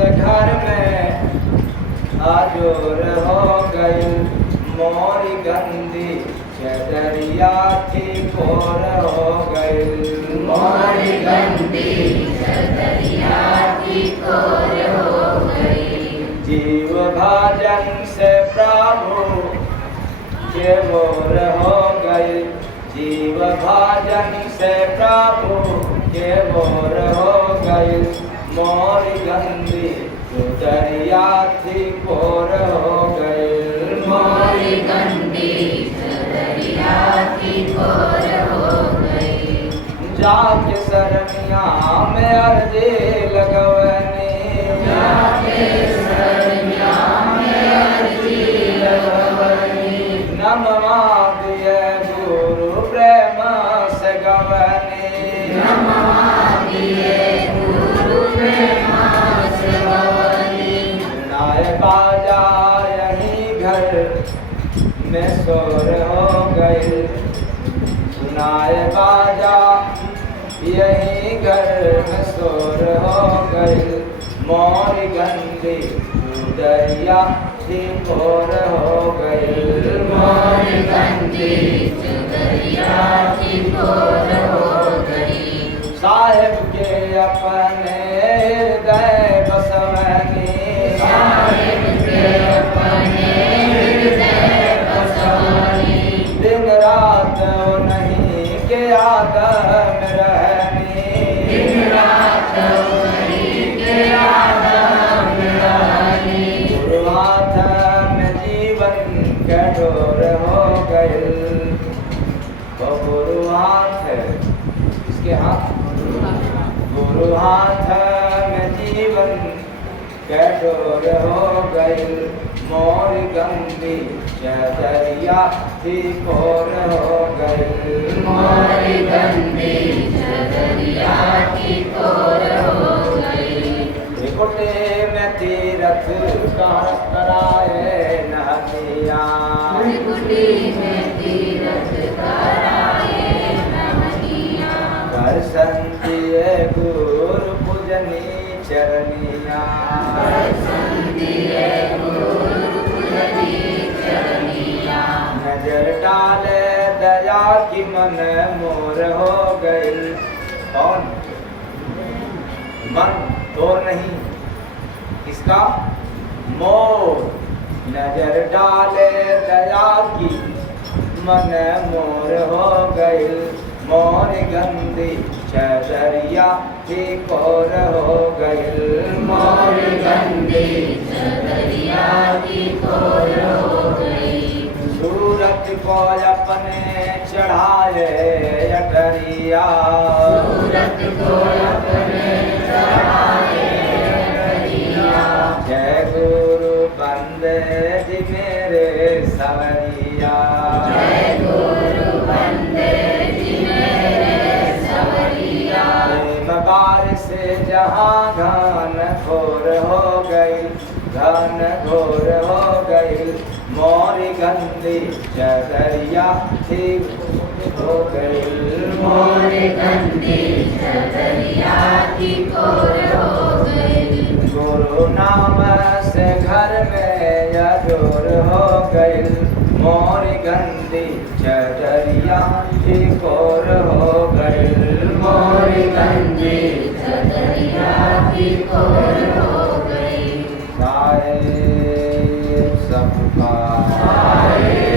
घर में आजोर हो गई मोरी गंदी चदरिया ठीक और हो गई मोरी गंदी चदरिया ठीक और हो गई। जीव भाजन से प्रभु के मोर हो गई जीव भाजन से प्रभु के मोर हो गई मोरी गंदी चदरिया ठीक और हो गई मोरी गंदी चदरिया ठीक और हो गई। जाके सरनिया में अर्जी लगवनी जाके सरनिया में अर्जी लगवनी नमवा दिए गुरु प्रेम से गवनी नमवा दिए गुरु प्रेम से गवनी। नाय बाजा यही घर में शोर हो गई सुनाए बाजा यही घर में शोर हो गई मोरी गंदी चदरिया ठीक और हो गई मोरी गंदी चदरिया ठीक और हो गई। साहेब के अपने हृदय बसवनी साहेब के अपने हृदय बसवनी दिन रात वो नहीं के याद में रहनी दिन रात वही के याद में रहनी। गुरु हाथ में जीवन के डोर हो गए वो गुरु हाथ है इसके हाथ गुरु हाथ में जीवन के डोर हो गई मोरी गंदी चदरिया ठीक और हो गई मोरी गंदी चदरिया ठीक और हो गई। त्रिकुटे में तीरथ कहाँ कराए नदिया त्रिकुटी में तीरथ कराए नदिया दर्शन दिए गुरु पूजनी चरनिया दर्शन दिए गुरु पूजनी चरनिया। नजर डाले दया की मन मोर हो गई कौन मन तोर नहीं किसका मोर नजर डाले दया की मन मोर हो गई मोर गंदी चदरिया ठीक और हो गई मोरी गंदी चदरिया ठीक और हो गई। सूरत को अपने चढ़ाए अटरिया सूरत को अपने चढ़ाए करिया जय गुरु बंदे जी मेरे सवरिया जय गुरु बंदे जी मेरे सवरिया। प्रेम बार से जहाँ घन घोर हो गई घन घोर हो गई मोरी गंदी चदरिया ठीक हो गई मोरी गंदी चदरिया ठीक और हो गई। गुरु नाम से घर में अजोर हो गई मोरी गंदी चदरिया ठीक और हो गई मोरी गंदी चदरिया ठीक और हो गई। गाए सबका आए